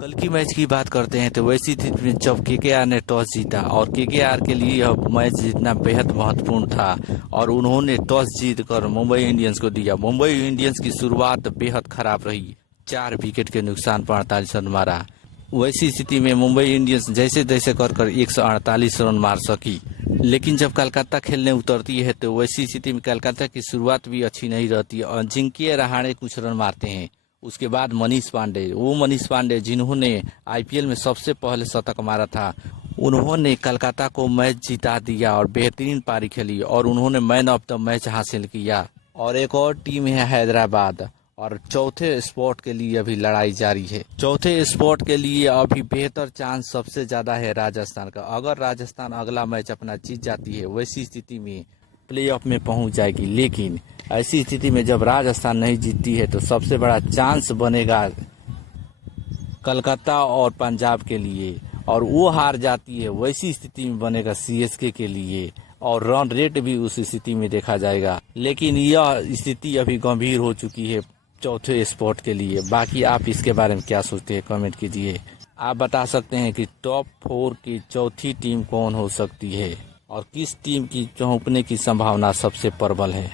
कल की मैच की बात करते हैं तो वैसी थी में जब केकेआर ने टॉस जीता और केकेआर के लिए यह मैच जीतना बेहद महत्वपूर्ण था और उन्होंने टॉस जीतकर मुंबई इंडियंस को दिया। मुंबई इंडियंस की शुरुआत बेहद खराब रही, 4 विकेट के नुकसान पर 48 रन मारा। वैसी स्थिति में मुंबई इंडियंस जैसे तैसे कर 148 रन मार सकी, लेकिन जब कोलकाता खेलने उतरती है तो वैसी स्थिति में कोलकाता की शुरुआत भी अच्छी नहीं रहती और अजिंक्य रहाणे कुछ रन मारते हैं। उसके बाद मनीष पांडे जिन्होंने आईपीएल में सबसे पहले शतक मारा था, उन्होंने कोलकाता को मैच जिता दिया और बेहतरीन पारी खेली और उन्होंने मैन ऑफ द मैच हासिल किया। और एक और टीम है हैदराबाद और चौथे स्पॉट के लिए अभी लड़ाई जारी है। चौथे स्पॉट के लिए अभी बेहतर चांस सबसे ज्यादा है राजस्थान का। अगर राजस्थान अगला मैच अपना जीत जाती है वैसी स्थिति में प्लेऑफ में पहुंच जाएगी, लेकिन ऐसी स्थिति में जब राजस्थान नहीं जीतती है तो सबसे बड़ा चांस बनेगा कलकत्ता और पंजाब के लिए, और वो हार जाती है वैसी स्थिति में बनेगा सीएसके के लिए और रन रेट भी उस स्थिति में देखा जाएगा। लेकिन यह स्थिति अभी गंभीर हो चुकी है चौथे स्पॉट के लिए। बाकी आप इसके बारे में क्या सोचते हैं, कमेंट कीजिए। आप बता सकते हैं कि टॉप 4 की चौथी टीम कौन हो सकती है और किस टीम की पहुंचने की संभावना सबसे प्रबल है।